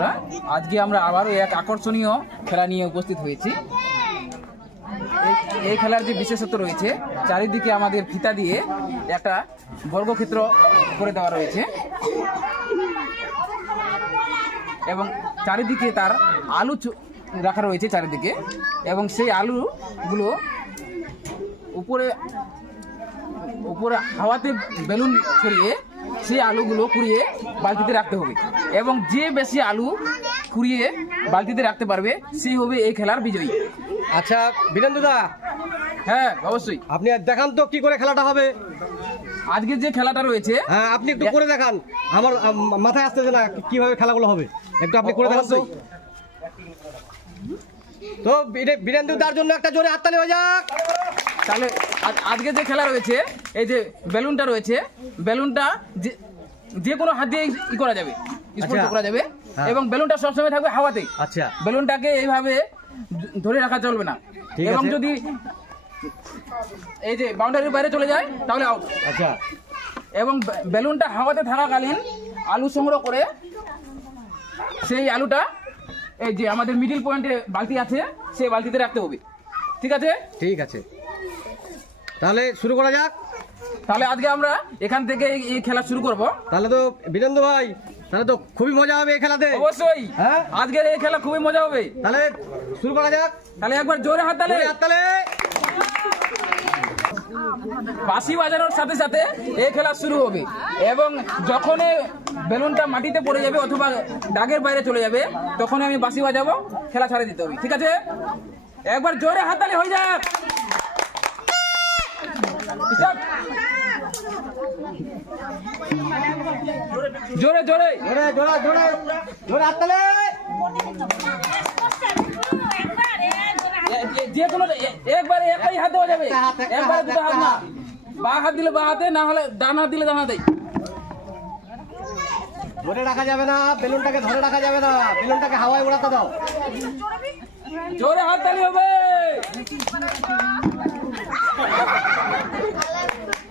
বন্ধুরা, আজকে আমরা আবারও এক আকর্ষণীয় খেলা নিয়ে উপস্থিত হয়েছি। এই খেলার যে বিশেষত্ব রয়েছে, চারিদিকে আমাদের ফিতা দিয়ে একটা বর্গক্ষেত্র করে দেওয়া রয়েছে এবং চারিদিকে তার আলু রাখা রয়েছে চারিদিকে, এবং সেই আলুগুলো উপরে উপরে হাওয়াতে বেলুন ছড়িয়ে সেই আলুগুলো কুড়িয়ে বালতিতে রাখতে হবে, এবং যে বেশি আলু কুড়িয়ে বালতিতে রাখতে পারবে সেই হবে এই খেলার বিজয়ী। আচ্ছা বীরেন্দ্রদা, হ্যাঁ অবশ্যই, আপনি দেখান তো কি করে খেলাটা হবে। আজকে যে খেলাটা রয়েছে, হ্যাঁ আপনি একটু করে দেখান, আমার মাথায় আসতেছে না কিভাবে খেলাগুলো হবে, একটু আপনি করে দেখান তো। তো বীরেন্দ্রদার জন্য একটা জোরে হাততালি হয়ে যাক। তাহলে আজকে যে খেলা রয়েছে, এই যে বেলুনটা রয়েছে, বেলুনটা যে কোনো হাত দিয়ে ই করা যাবে, স্পর্শ করা যাবে, এবং বেলুনটা সবসময় থাকবে হাওয়াতে। আচ্ছা, বেলুনটাকে এইভাবে ধরে রাখা চলবে না, এবং যদি এই যে বাউন্ডারির বাইরে চলে যায় তাহলে আউট। আচ্ছা, এবং বেলুনটা হাওয়াতে থাকাকালীন আলু সংগ্রহ করে সেই আলুটা এই যে আমাদের মিডিল পয়েন্টে বালতি আছে সেই বালতিতে রাখতে হবে। ঠিক আছে? ঠিক আছে, তাহলে শুরু করা যাক। তাহলে আজকে আমরা এখান থেকে এই খেলা শুরু করব। তাহলে তো বীরেন্দ্র ভাই, তাহলে তো খুবই মজা হবে এই খেলাতে। অবশ্যই, হ্যাঁ আজকের এই খেলা খুবই মজা হবে। তাহলে শুরু করা যাক। তাহলে একবার জোরে হাততালি। বাঁশি বাজানোর সাথে সাথে এই খেলা শুরু হবে, এবং যখন বেলুনটা মাটিতে পড়ে যাবে অথবা দাগের বাইরে চলে যাবে তখন আমি বাঁশি বাজাবো, খেলা ছাড়ে দিতে হবে। ঠিক আছে? একবার জোরে হাততালি হয়ে যাক। জোরে জোরে জোরে জোরে জোরে জোরে হাততালি। যে কোনো একবারে একই হাতে হয়ে যাবে, একবারে দুটো হাত না। বা হাত দিলে বা হাতে, না হলে ডান হাত দিলে ডান হাতে। ধরে রাখা যাবে না, বেলুনটাকে ধরে রাখা যাবে না, বেলুনটাকে হাওয়ায় উড়াতে দাও। জোরে হাততালি হবে।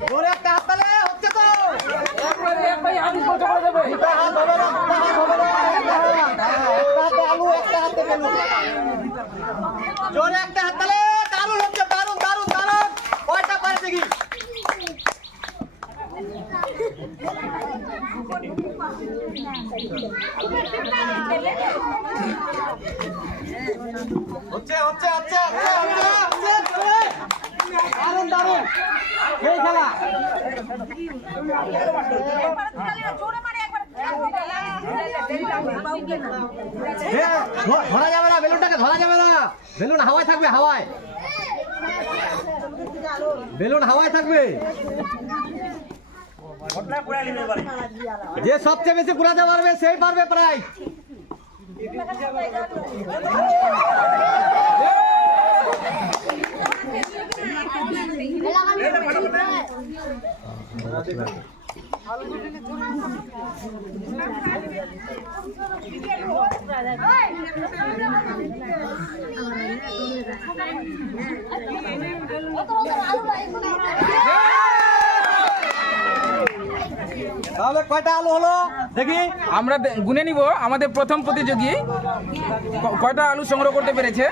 জোরে একটা হাততালি হচ্ছে তো। একবারে একই হাত স্পর্শ করে দেবে। দুটো হাত হবে না, দুটো হাত হবে না, একটা হাতে আলু, একটা হাতে বেলুন। জোরে একটা হাততালি। দারুণ হচ্ছে, দারুণ দারুণ দারুণ। কয়টা পারে দেখি। হচ্ছে হচ্ছে হচ্ছে হচ্ছে দারুণ দারুণ এই খেলা। ধরা যাবে না, বেলুনটাকে ধরা যাবে না, বেলুন হাওয়ায় থাকবে, হাওয়ায়, বেলুন হাওয়ায় থাকবে। যে সবচেয়ে বেশি ঘুরাতে পারবে সেই পারবে প্রাইজ। তাহলে কয়টা আলু হলো দেখি, আমরা গুনে নিব আমাদের প্রথম প্রতিযোগী কয়টা আলু সংগ্রহ করতে পেরেছে।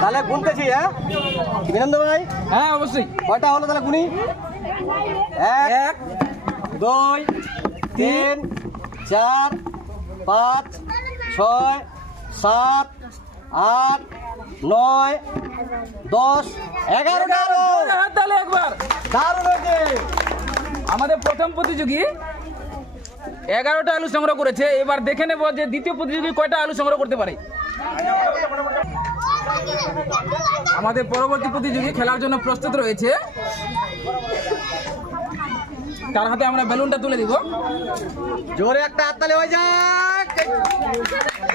তাহলে গুনতেছি। হ্যাঁ বীরেন্দ্র ভাই, হ্যাঁ অবশ্যই। কয়টা হলো তাহলে গুনি। 1 2 3 4 5 6 7 8 9 10 11টা আলু। তাহলে একবার দারুণ হয়েছে। আমাদের প্রথম প্রতিযোগী 11টা আলু সংগ্রহ করেছে। এবার দেখে নেব যে দ্বিতীয় প্রতিযোগী কয়টা আলু সংগ্রহ করতে পারে। আমাদের পরবর্তী প্রতিযোগী খেলার জন্য প্রস্তুত রয়েছে, তার হাতে আমরা বেলুনটা তুলে দিব। জোরে একটা হাততালি হয়ে যাক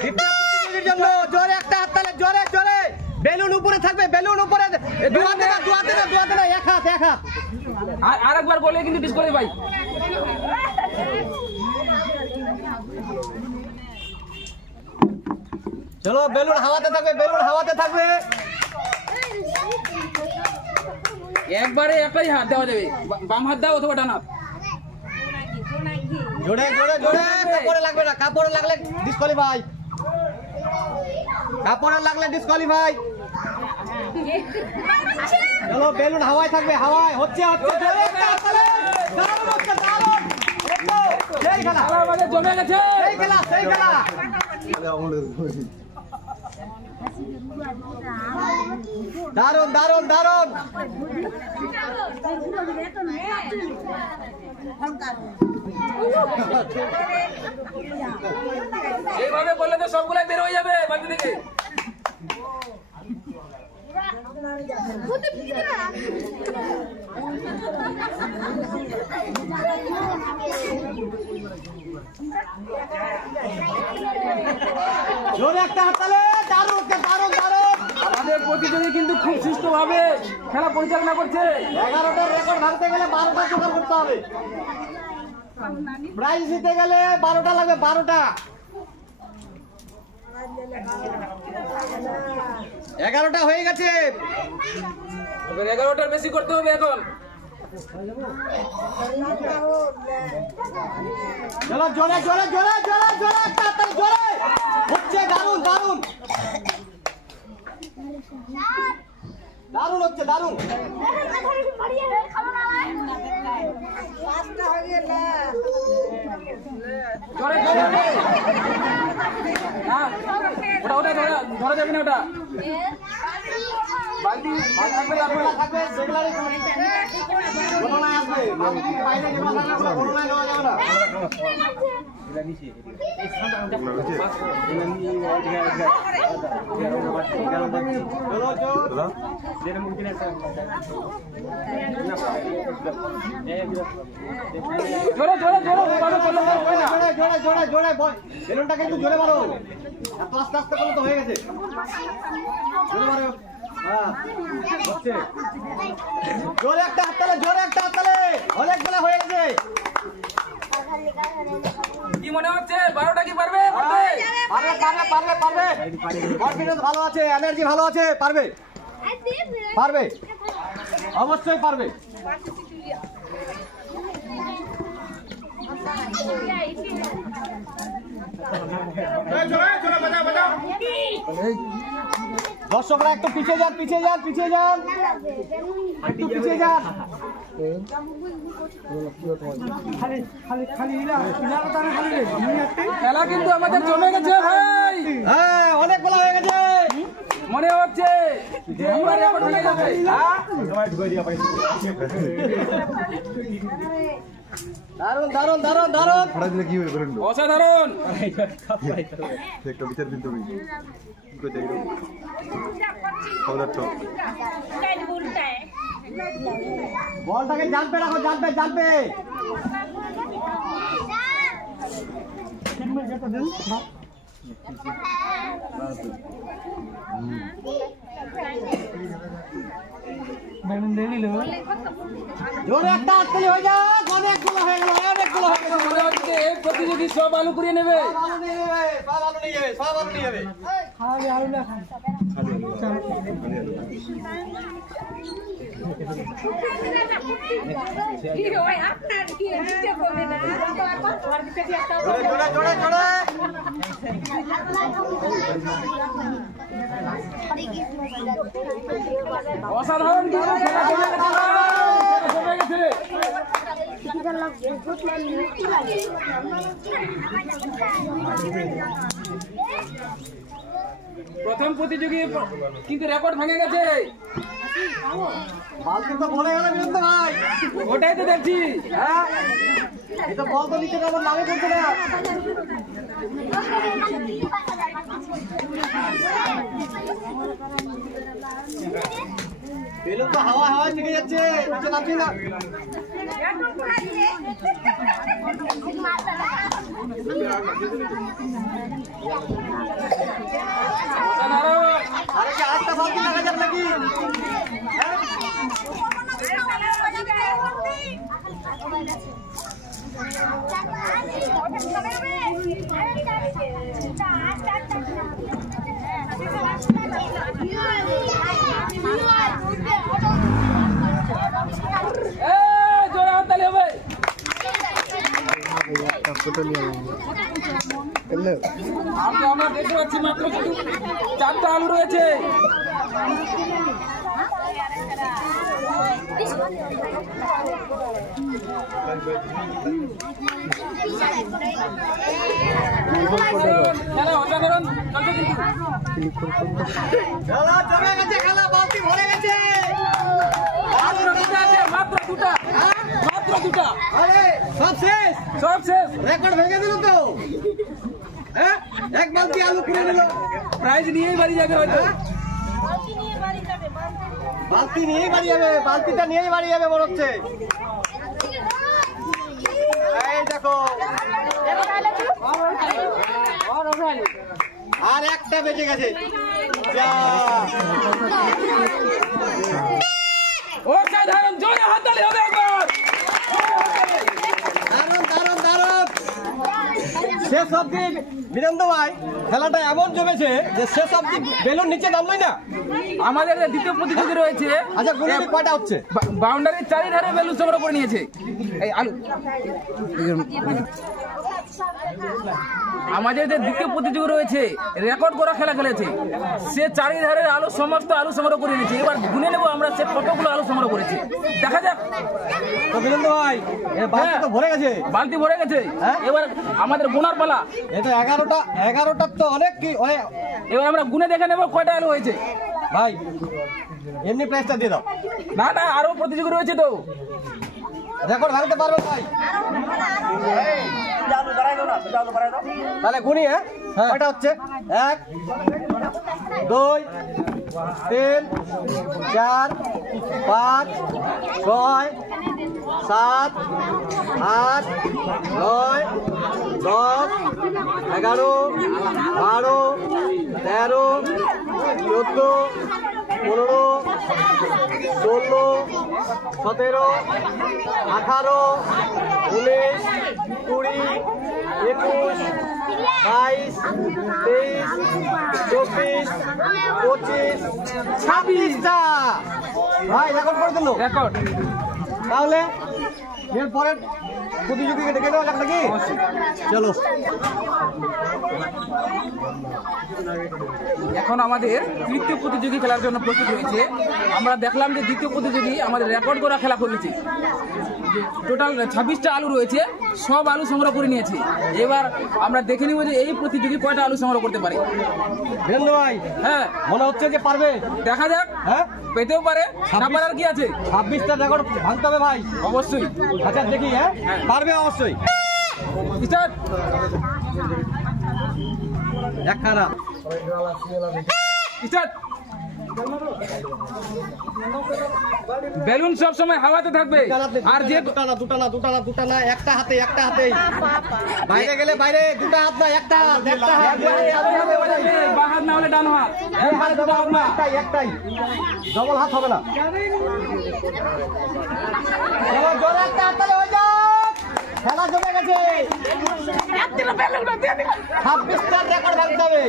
দ্বিতীয় প্রতিযোগীর জন্য। জোরে একটা হাততালি, জোরে জোরে। বেলুন উপরে থাকবে, বেলুন উপরে। দু হাতে না, দু হাতে না, দু হাতে না, এক হাত, এক হাত। আর একবার বলে কিন্তু ডিসকোয়ালিফাই। চলো, বেলুন হাওয়াতে থাকবে, বেলুন হাওয়াতে থাকবে। একবারে একই হাত দেওয়া যাবে, বাম হাত দাও অথবা ডান হাত। জোরে জোরে জোরে, কাপড়ে লাগবে না, কাপড়ে লাগলে ডিসকোয়ালিফাই, কাপড়ে লাগলে ডিসকোয়ালিফাই। চলো বেলুন হাওয়ায় থাকবে, হাওয়ায় হচ্ছে হচ্ছে, জোরে একটা হাততালি, দারুণ হচ্ছে, দারুণ, সেই খেলা, আমাদের জমে গেছে, সেই খেলা, সেই খেলা। দারুণ দারুণ দারুণ, এইভাবে বললে তো সবগুলাই বের হয়ে যাবে বাড়ি থেকে। জোরে একটা হাততালি, দারুণ দারুণ দারুণ। আমাদের প্রতিযোগী কিন্তু খুব সুষ্ঠুভাবে খেলা পরিচালনা করছে। 11টার রেকর্ড ভাঙতে গেলে 12টা জোগাড় করতে হবে, প্রাইজ দিতে গেলে 12টা লাগবে, 12টা। 11টা হয়ে গেছে, এবার 11টার বেশি করতে হবে এখন। চলো জোরে জোরে জোরে জোরে জোরে একটা হাততালি, জোরে হচ্ছে, দারুণ দারুণ দারুণ হচ্ছে, দারুণ। জোরে জোরে, হ্যাঁ ওটা ওটা ধরা যাবে না, ওটা বালতি থাকবে, থাকবে সেগুলারই গণনায় আসবে, বাইরে যেগুলো থাকবে গণনায় নেওয়া যাবে না। জোরে জোরে জোরে, জোরে জোরে জোরে, বেলুনটাকে একটু জোরে মারো, এত আস্তে আস্তে করলে তো হয়ে গেছে, জোরে মারো। হ্যাঁ হচ্ছে, জোরে একটা হাততালি, জোরে একটা হাততালি, অনেকগুলো হয়ে গেছে। কি মনে হচ্ছে 12টা কি পারবে? পারবে পারবে পারবে পারবে, কনফিডেন্স ভালো আছে, এনার্জি ভালো আছে, পারবে পারবে, অবশ্যই পারবে। দর্শকরা একটু পিছিয়ে যান, পিছিয়ে যান, পিছিয়ে যান, একটু পিছিয়ে যান। খেলা কিন্তু আমাদের জমে গেছে ভাই, হ্যাঁ অনেকগুলো হয়ে গেছে, মনে হচ্ছে যে এবার রেকর্ড হয়ে যাবে। দারুণ দারুণ দারুণ দারুণ, অসাধারণ। বলটাকে জানবে রাখো, জানবে জানবে। জোরে একটা হাততালি হয়ে যাক, অনেকগুলো হয়ে গেল, অনেকগুলো হয়ে গেল। মনে হচ্ছে এই প্রতিযোগী সব আলু কুড়িয়ে নেবে। সব আলু নিয়ে যাবে, সব আলু নিয়ে যাবে, সব আলু নিয়ে যাবে। জোরে জোরে জোরে অসাধারণ কিন্তু খেলা জমে গেছে। প্রথম প্রতিযোগী কিন্তু রেকর্ড ভেঙে গেছে। বালতি তো বলে গেল বিরুদ্ধে ভাই, ওটাই তো দেখছি। হ্যাঁ এই তো বল তো নিচে আমার নামে করছে না। বেলুন তো হাওয়া হাওয়ায় থেকে যাচ্ছে, নিচে নামছে না। অসাধারণ। আরে কি আটটা বালতি লাগা যাবে নাকি? জোরে হাততালি হবে। আমরা দেখতে পাচ্ছি মাত্র শুধু 4টা আলু রয়েছে। খেলা অসাধারণ চলছে কিন্তু খেলা জমে গেছে, খেলা বালতি ভরে গেছে। মাত্র দুটা আছে, মাত্র দুটা। আরে সব শেষ, সব শেষ। রেকর্ড ভেঙে দিল তো। হ্যাঁ, এক বালতি আলু কিনে নিল। প্রাইজ নিয়েই বাড়ি যাবে হয়তো। বালতি নিয়েই বাড়ি যাবে, বালতিটা নিয়েই বাড়ি যাবে মনে হচ্ছে। এই দেখো, আর একটা বেঁচে গেছে। যা অসাধারণ, জোরে হাততালি হবে একবার। দারুণ দারুণ দারুণ। শেষ অব্দি বীরেন্দ্র ভাই খেলাটা এমন জমেছে যে শেষ অব্দি বেলুন নিচে নামলই না। আমাদের যে দ্বিতীয় প্রতিযোগী রয়েছে, আচ্ছা গুলি কয়টা হচ্ছে? বাউন্ডারির চারিধারে বেলুন সংগ্রহ করে নিয়েছে। এই আলু আমাদের যে দ্বিতীয় প্রতিযোগী রয়েছে রেকর্ড করা খেলা খেলেছে, সে চারিধারে আলু সমস্ত আলু সংগ্রহ করে নিয়েছে। এবার গুনে নেবো আমরা সে কতগুলো আলু সংগ্রহ করেছে, দেখা যাক। তো বীরেন্দ্র ভাই বালতি তো ভরে গেছে, বালতি ভরে গেছে। এবার আমাদের গুনার পালা। এটা 11টার তো অনেক কি অনেক। এবার আমরা গুনে দেখে নেবো কয়টা আলু হয়েছে। ভাই এমনি প্রাইসটা দিয়ে দাও। না না, আরো প্রতিযোগী রয়েছে তো, রেকর্ড ভাঙতে পারবে ভাই। তাহলে গুনি। হ্যাঁ কয়টা হচ্ছে? 1 2 3 4 5 6 7 8 9 10 11 12 13 14 15 16 17 18 19 20 21 22 23 24 25 26টা ভাই রেকর্ড করে দিল। রেকর্ড। তাহলে এর পরের প্রতিযোগীকে ডেকে দেওয়া যাক নাকি? চলো। এখন আমাদের তৃতীয় প্রতিযোগী খেলার জন্য প্রস্তুত হয়েছে। আমরা দেখলাম যে দ্বিতীয় প্রতিযোগী আমাদের রেকর্ড করা খেলা করেছে। টোটাল 26টা আলু রয়েছে, সব আলু সংগ্রহ করে নিয়েছে। এবার আমরা দেখে নিব যে এই প্রতিযোগী কয়টা আলু সংগ্রহ করতে পারে। বীরেন্দ্র ভাই হ্যাঁ, মনে হচ্ছে যে পারবে। দেখা যাক। হ্যাঁ, পেতেও পারে, না পারার কি আছে। 26টা রেকর্ড ভাঙতে হবে ভাই, অবশ্যই। আচ্ছা দেখি। হ্যাঁ পারবে অবশ্যই। স্টার্ট। এক খারাপ স্টার্ট। বেলুন সব সময় হাওয়াতে থাকবে। আর যে দুটা না একটা হাতে বাইরে গেলে বাইরে, দুটা হাত না একটা হাত। বাঁ হাত না হলে ডান হাত। একটাই ডবল হাত হবে না। জোরে একটা হাততালি হয়ে যাক। খেলা জমে গেছে। 26টার রেকর্ড ভাঙতে হবে।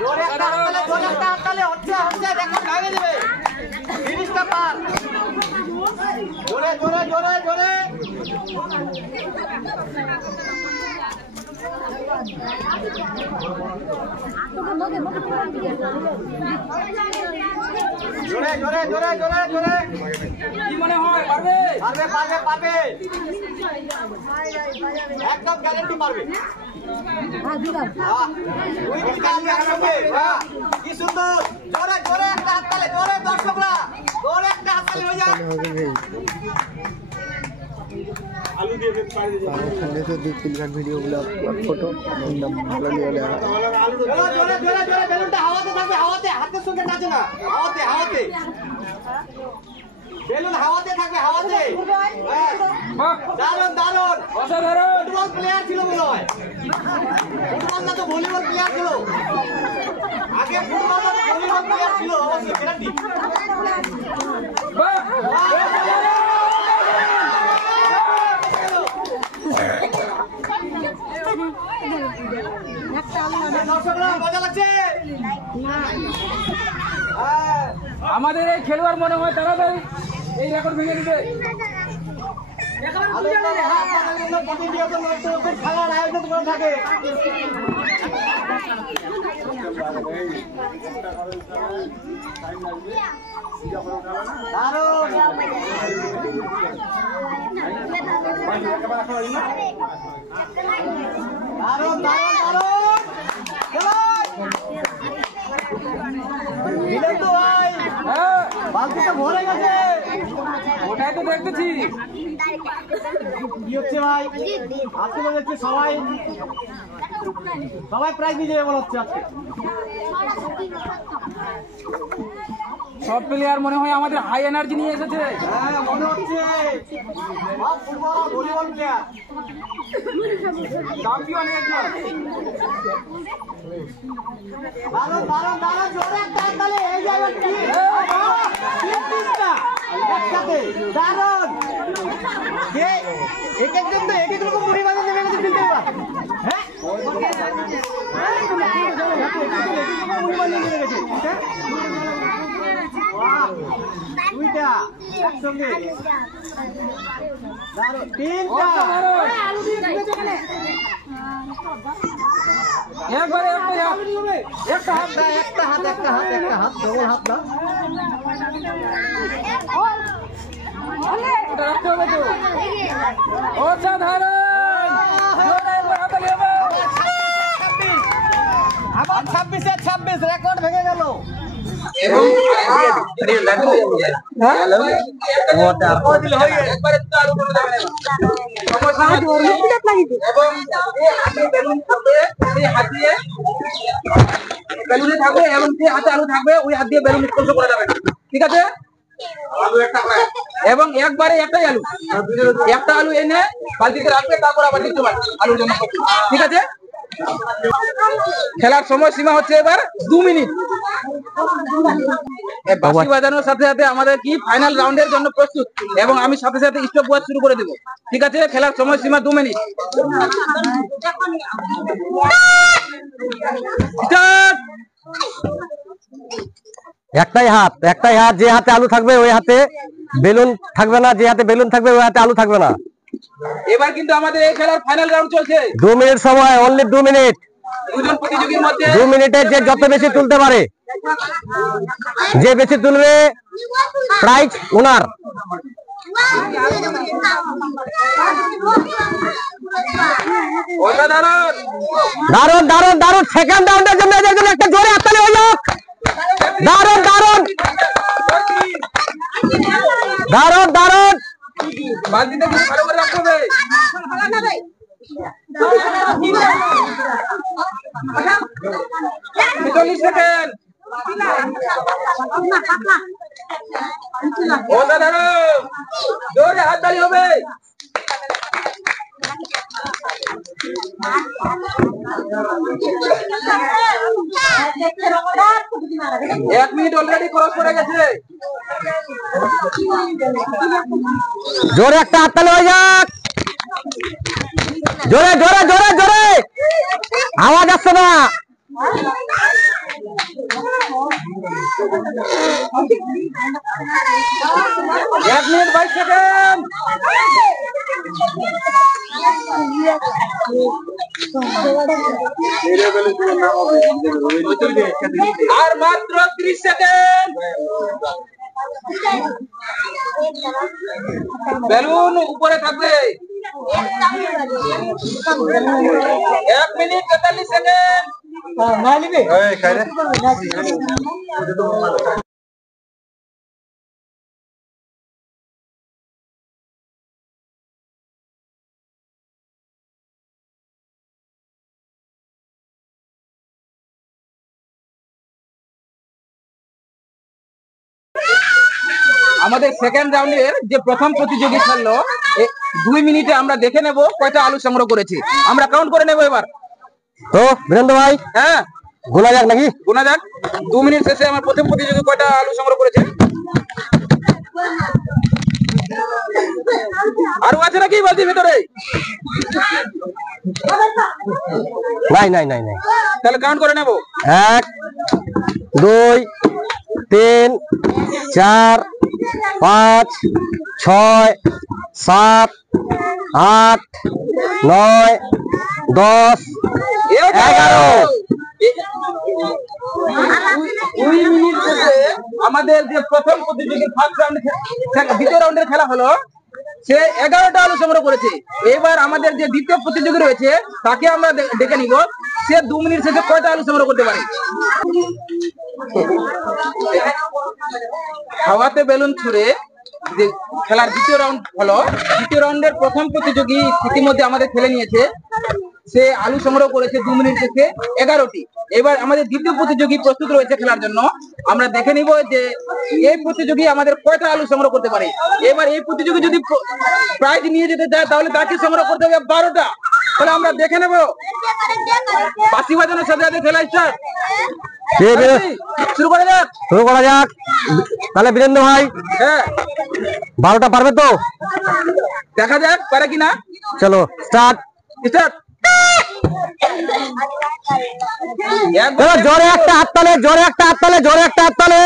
জোরে একটা হাততালি হচ্ছে রেকর্ড ভাঙে দেবে। 30টা পার। জোরে জোরে জোরে জোরে। জোরে জোরে জোরে জোরে জোরে। কি মনে হয় পারবে? পারবে পারবে পারবে, একদম গ্যারান্টি পারবে। কি সুন্দর। জোরে জোরে একটা হাততালি, জোরে দর্শকরা, জোরে একটা হাততালি হয়ে যাক। বেলুনটা হাওয়াতে থাকবে, হাওয়াতে, হাতের সঙ্গে নাচে না, হাওয়াতে হাওয়াতে। বেলুন হাওয়াতে থাকবে, হাওয়াতে। দারুণ দারুণ, অসাধারণ। ফুটবল প্লেয়ার ছিল মনে হয়। ফুটবল না তো ভলিবল প্লেয়ার ছিল আগে। ফুটবল ভলিবল প্লেয়ার ছিল অবশ্যই, গ্যারান্টি। বাহ আমাদের এই খেলোয়াড় মনে হয় তাড়াতাড়ি এই রেকর্ড ভেঙে দিবে। খেলার আয়োজন করে থাকে। দারুণ দারুণ দারুণ তো ভাই, হ্যাঁ বালতিটা ভরে গেছে। ওটাই তো দেখতেছি। কি হচ্ছে ভাই? আজকে মনে হচ্ছে সবাই প্রাইজ নিয়ে যাবে মনে হচ্ছে আজকে। সব প্লেয়ার মনে হয় আমাদের হাই এনার্জি নিয়ে এসেছে। হ্যাঁ মনে হচ্ছে ভলিবল প্লেয়ার চ্যাম্পিয়ন একজন। দারুণ দারুণ দারুণ জোরে একটা হাততালি। এই যে এবার তিনটা একসাথে দারুণ। এক একজন তো এক এক রকম মুড়ি বাজা নেমে গেছে ফিল্ডে এবার। হ্যাঁ মুড়ি বাজা নেমে গেছে। দুইটা একসঙ্গে দারুণ। তিনটা একবারে একটা হাত একটা হাত ডবল হাত না। ওটা রাখতে হবে তো। অসাধারণ। জোরে একবার হাততালি হবে। আবার 26 রেকর্ড ভেঙে গেল। বেলুনে থাকবে এবং যে হাতে আলু থাকবে ওই হাত দিয়ে বেলুন স্পর্শ করা যাবে, ঠিক আছে? এবং একবারে একটাই আলু, একটা আলু এনে বালতিতে রাখবে, তারপর আবার দিতে পারবে আলুর জন্য, ঠিক আছে? খেলার সময় সীমা হচ্ছে এবার 2 মিনিট। বাঁশি বাজানোর সাথে সাথে আমাদের কি ফাইনাল রাউন্ডের জন্য প্রস্তুত, এবং আমি সাথে সাথে স্টপ ওয়াচ শুরু করে দেব, ঠিক আছে? খেলার সময় সীমা 2 মিনিট। স্টার্ট। একটাই হাত, যে হাতে আলু থাকবে ওই হাতে বেলুন থাকবে না, যে হাতে বেলুন থাকবে ওই হাতে আলু থাকবে না। এবার কিন্তু আমাদের এই খেলার ফাইনাল রাউন্ড চলছে। 2 মিনিট সময়, অনলি 2 মিনিট। দুজন প্রতিযোগীর মধ্যে 2 মিনিটে যে যত বেশি তুলতে পারে, যে বেশি তুলবে প্রাইজ ওনার। দারুণ দারুণ দারুণ। সেকেন্ড রাউন্ডের জন্য একটা জোরে হাততালি হয়ে যাক। দারুণ দারুণ দারুণ দারুণ। বালতিটা খুব ভালো করে রাখতে হবে। 40 সেকেন্ড। অসাধারণ। জোরে হাততালি হবে। এক মিনিট অলরেডি ক্রস করে গেছে। জোরে একটা হাততালি হয়ে যাক। জোরে জোরে জোরে জোরে, আওয়াজ আসছে না। 1 মিনিট 22 সেকেন্ড। আর মাত্র 30 সেকেন্ড। বেলুন উপরে থাকবে। 1 মিনিট 43 সেকেন্ড। আমাদের সেকেন্ড রাউন্ডের যে প্রথম প্রতিযোগী খেললো, 2 মিনিটে আমরা দেখে নেব কয়টা আলু সংগ্রহ করেছি। আমরা কাউন্ট করে নেব এবার। তো বীরেন্দ্র ভাই, হ্যাঁ গোনা যাক নাকি? গোনা যাক। 2 মিনিট শেষে আমার প্রথম প্রতিযোগী কয়টা আলু সংগ্রহ করেছে। আরো আছে নাকি বালতির ভিতরে? নাই নাই নাই নাই। তাহলে কাউন্ট করে নেব। 1 2 3 4 5 6 7 8 9 10 11 আমাদের যে প্রথম প্রতিযোগী ফার্স্ট রাউন্ড দ্বিতীয় রাউন্ডের খেলা হলো, সে 11টা আলু সংগ্রহ করেছে। এবার আমাদের যে দ্বিতীয় প্রতিযোগী রয়েছে তাকে আমরা ডেকে নিব, সে 2 মিনিট শেষে কয়টা আলু সংগ্রহ করতে পারে। হাওয়াতে বেলুন ছুড়ে যে খেলার দ্বিতীয় রাউন্ড হলো, দ্বিতীয় রাউন্ডের প্রথম প্রতিযোগী ইতিমধ্যে আমাদের খেলে নিয়েছে, সে আলু সংগ্রহ করেছে 2 মিনিট শেষে 11টি। এবার আমাদের দ্বিতীয় প্রতিযোগী প্রস্তুত রয়েছে খেলার জন্য, আমরা দেখে নিব যে এই প্রতিযোগী আমাদের কয়টা আলু সংগ্রহ করতে পারে। এবার এই প্রতিযোগী যদি প্রাইজ নিয়ে যেতে চায় তাহলে তাকে সংগ্রহ করতে হবে 12টা। তাহলে আমরা দেখে নেব, বাঁশি বাজানোর সাথে সাথে খেলা স্টার্ট। শুরু করা যাক। তাহলে বীরেন্দ্র ভাই, হ্যাঁ 12টা পারবে তো? দেখা যাক পারে কিনা। চলো স্টার্ট। জোরে একটা হাততালি, জোরে একটা হাততালি, জোরে একটা হাততালি,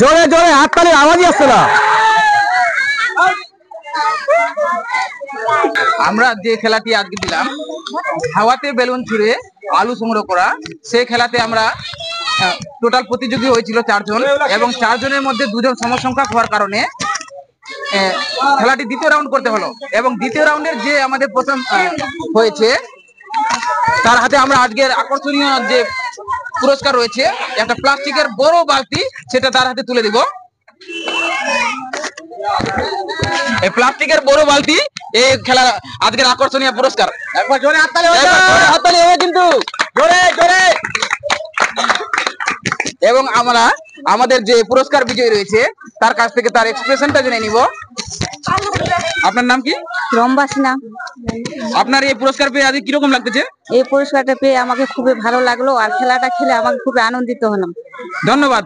জোরে জোরে হাততালি, আওয়াজই আসছে না। আমরা যে খেলাটি আজকে দিলাম, হাওয়াতে বেলুন ছুড়ে আলু সংগ্রহ করা, সেই খেলাতে আমরা টোটাল প্রতিযোগী হয়েছিল 4 জন, এবং 4 জনের মধ্যে 2 জন সমসংখ্যক হওয়ার কারণে খেলাটি দ্বিতীয় রাউন্ড করতে হলো। এবং দ্বিতীয় রাউন্ডের যে আমাদের প্রথম হয়েছে তার হাতে আমরা আজকের আকর্ষণীয় যে পুরস্কার রয়েছে, একটা প্লাস্টিকের বড় বালতি, সেটা তার হাতে তুলে দিব। এই প্লাস্টিকের বড় বালতি এই খেলার আজকের আকর্ষণীয় পুরস্কার। একবার জোরে হাততালি হবে কিন্তু, জোরে জোরে। এবং আমরা আমাদের যে পুরস্কার বিজয়ী রয়েছে তার কাছ থেকে তার এক্সপ্রেশনটা জেনে নিব। আপনার নাম কি? রম্বাসনা। আপনার এই পুরস্কার পেয়ে আজকে কিরকম লাগতেছে? এই পুরস্কারটা পেয়ে আমাকে খুবই ভালো লাগলো, আর খেলাটা খেলে আমাকে খুবই আনন্দিত হলাম। ধন্যবাদ।